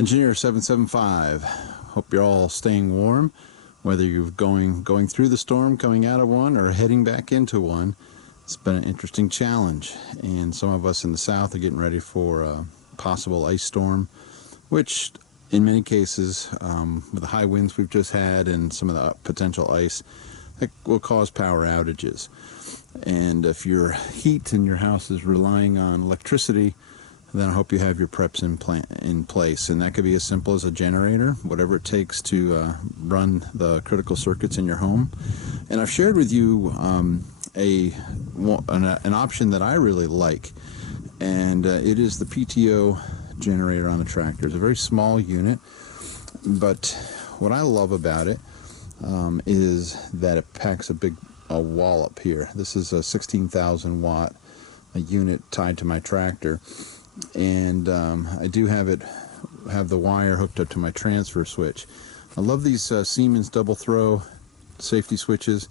Engineer 775. Hope you're all staying warm, whether you're going through the storm, coming out of one, or heading back into one. It's been an interesting challenge, and some of us in the south are getting ready for a possible ice storm, which in many cases, with the high winds we've just had and some of the potential ice, that will cause power outages. And if your heat in your house is relying on electricity, then I hope you have your preps in place, and that could be as simple as a generator, whatever it takes to run the critical circuits in your home. And I've shared with you an option that I really like, and it is the PTO generator on a tractor. It's a very small unit, but what I love about it is that it packs a wallop here. This is a 16,000 watt unit tied to my tractor, and I do have the wire hooked up to my transfer switch. I love these Siemens double throw safety switches.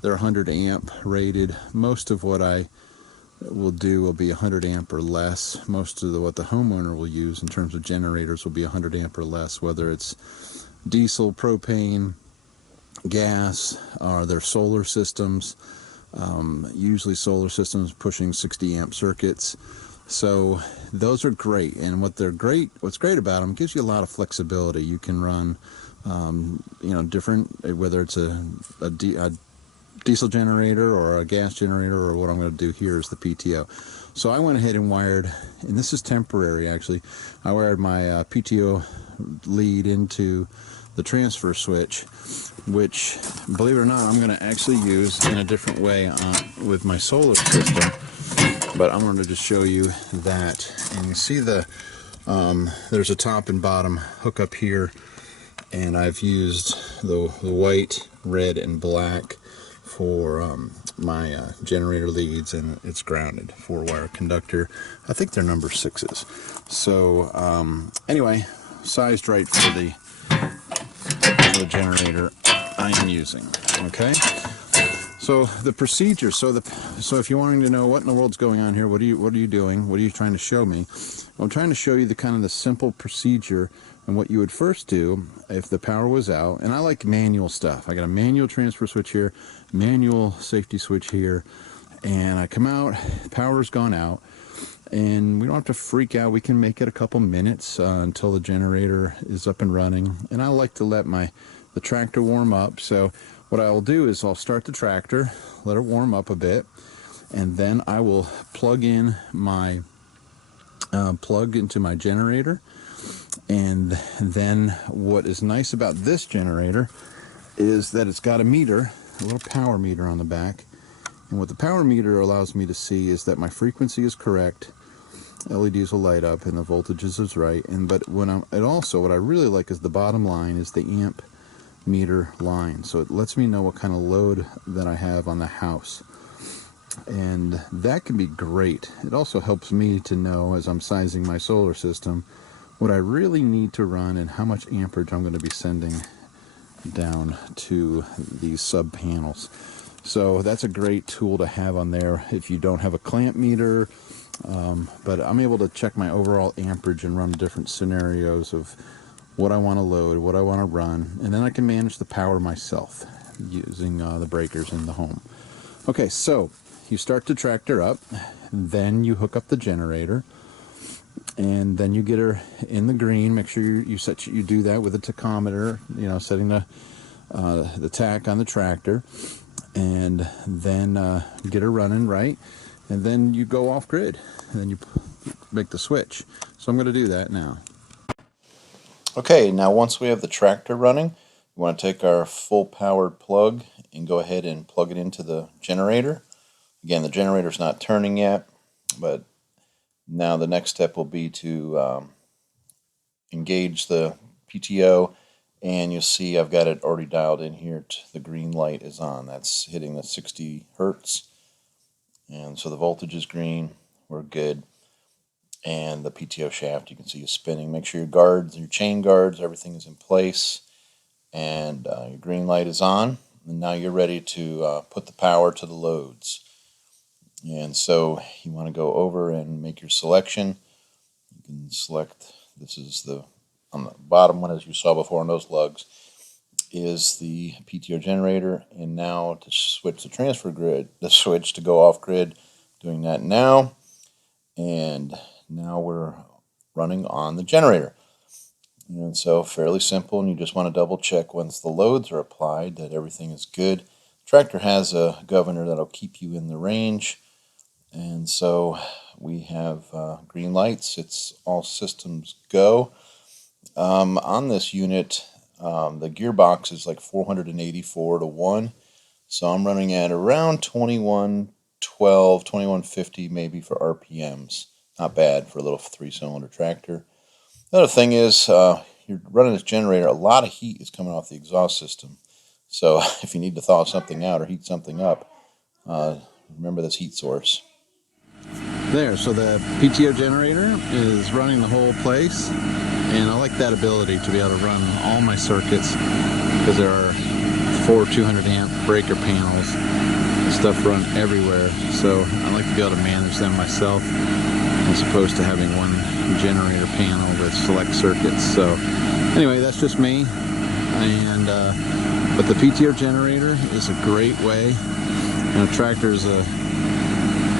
They're 100 amp rated. Most of what I will do will be 100 amp or less. Most of what the homeowner will use in terms of generators will be 100 amp or less, whether it's diesel, propane, gas, or their solar systems. Usually solar systems pushing 60 amp circuits. So those are great, and what's great about them, gives you a lot of flexibility. You can run different, whether it's a diesel generator or a gas generator, or what I'm going to do here is the PTO. So I went ahead and wired, and this is temporary actually, I wired my PTO lead into the transfer switch, which, believe it or not, I'm going to actually use in a different way with my solar system. But I'm going to just show you that, and you see there's a top and bottom hookup here, and I've used the white, red, and black for my generator leads, and it's grounded, 4-wire conductor. I think they're number 6s. So anyway, sized right for the generator I am using. Okay. So the procedure. So if you're wanting to know what in the world's going on here, what are you doing? What are you trying to show me? Well, I'm trying to show you the simple procedure and what you would first do if the power was out. And I like manual stuff. I got a manual transfer switch here, manual safety switch here, and I come out, power's gone out, and we don't have to freak out. We can make it a couple minutes until the generator is up and running. And I like to let the tractor warm up. So what I'll do is I'll start the tractor, let it warm up a bit, and then I will plug in my plug into my generator. And then what is nice about this generator is that it's got a meter, a little power meter on the back. And what the power meter allows me to see is that my frequency is correct, LEDs will light up, and the voltages is right. But what I really like is the bottom line is the amp meter line, so it lets me know what kind of load that I have on the house, and that can be great. It also helps me to know, as I'm sizing my solar system, what I really need to run and how much amperage I'm going to be sending down to these sub panels. So that's a great tool to have on there if you don't have a clamp meter. But I'm able to check my overall amperage and run different scenarios of what I want to load, what I want to run, and then I can manage the power myself using the breakers in the home. Okay, so you start the tractor up, then you hook up the generator, and then you get her in the green. Make sure you do that with a tachometer, setting the tach on the tractor, and then get her running right, and then you go off grid, and then you make the switch. So I'm going to do that now. Okay, now once we have the tractor running, we want to take our full powered plug and go ahead and plug it into the generator. Again, the generator's not turning yet, but now the next step will be to engage the PTO, and you'll see I've got it already dialed in here. The green light is on. That's hitting the 60 hertz, and so the voltage is green. We're good. And the PTO shaft, you can see is spinning. Make sure your guards, your chain guards, everything is in place, and your green light is on. And now you're ready to put the power to the loads. And so you want to go over and make your selection. You can select, this is the on the bottom one, as you saw before on those lugs, is the PTO generator. And now to switch the transfer grid, the switch to go off grid, doing that now. And now we're running on the generator. And so fairly simple, and you just want to double check once the loads are applied that everything is good. The tractor has a governor that'll keep you in the range, and so we have green lights. It's all systems go. On this unit, the gearbox is like 484 to 1, so I'm running at around 2112, 2150 maybe for RPMs. Not bad for a little 3-cylinder tractor. The other thing is, you're running this generator, a lot of heat is coming off the exhaust system. So if you need to thaw something out or heat something up, remember this heat source. There, so the PTO generator is running the whole place, and I like that ability to be able to run all my circuits, because there are 4 200 amp breaker panels, stuff run everywhere, so I like to be able to manage them myself, as opposed to having one generator panel with select circuits. So anyway, that's just me. And but the PTO generator is a great way. You know, tractor is a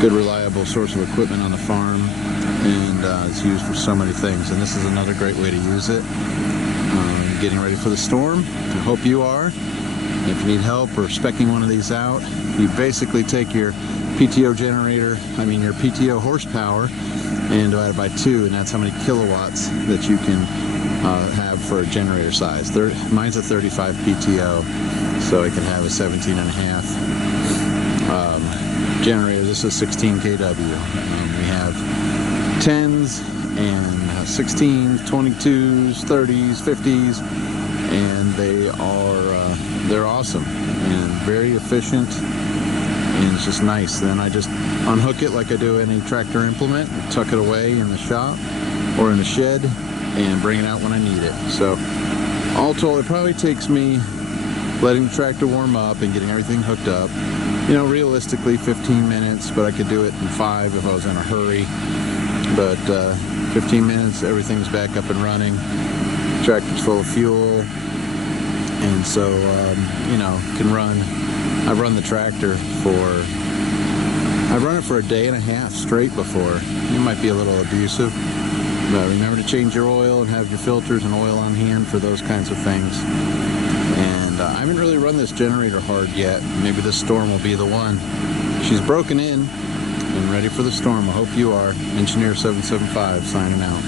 good, reliable source of equipment on the farm, and it's used for so many things. And this is another great way to use it. Getting ready for the storm. I hope you are. If you need help or speccing one of these out, you basically take your PTO generator, your PTO horsepower, and divide it by 2, and that's how many kilowatts that you can have for a generator size. Mine's a 35 PTO, so it can have a 17 and a half generator. This is 16 kW. We have 10s and 16s, 22s, 30s, 50s, and they're awesome and very efficient. And it's just nice. Then I just unhook it like I do any tractor implement, tuck it away in the shop or in the shed, and bring it out when I need it. So all told, it probably takes me letting the tractor warm up and getting everything hooked up, realistically 15 minutes, but I could do it in 5 if I was in a hurry. But 15 minutes, everything's back up and running. The tractor's full of fuel, and so can run. I've run the tractor I've run it for a day and a half straight before. It might be a little abusive, but remember to change your oil and have your filters and oil on hand for those kinds of things. And I haven't really run this generator hard yet. Maybe this storm will be the one. She's broken in and ready for the storm. I hope you are. Engineer 775 signing out.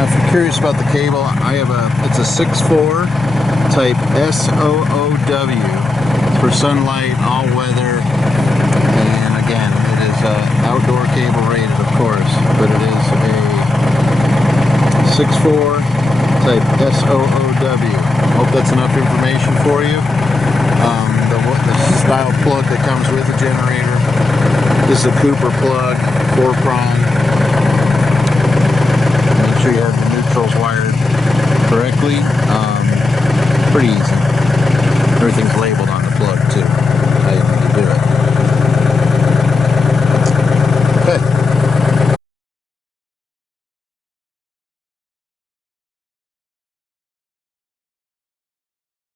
If you're curious about the cable, it's a 6'4" type SOOW. It's for sunlight, all weather, and again, it is outdoor cable rated, of course, but it is a 6'4" type SOOW. Hope that's enough information for you. The style plug that comes with the generator. This is a Cooper plug, 4-prong. Make sure you have the neutrals wired correctly. Pretty easy. Everything's labeled on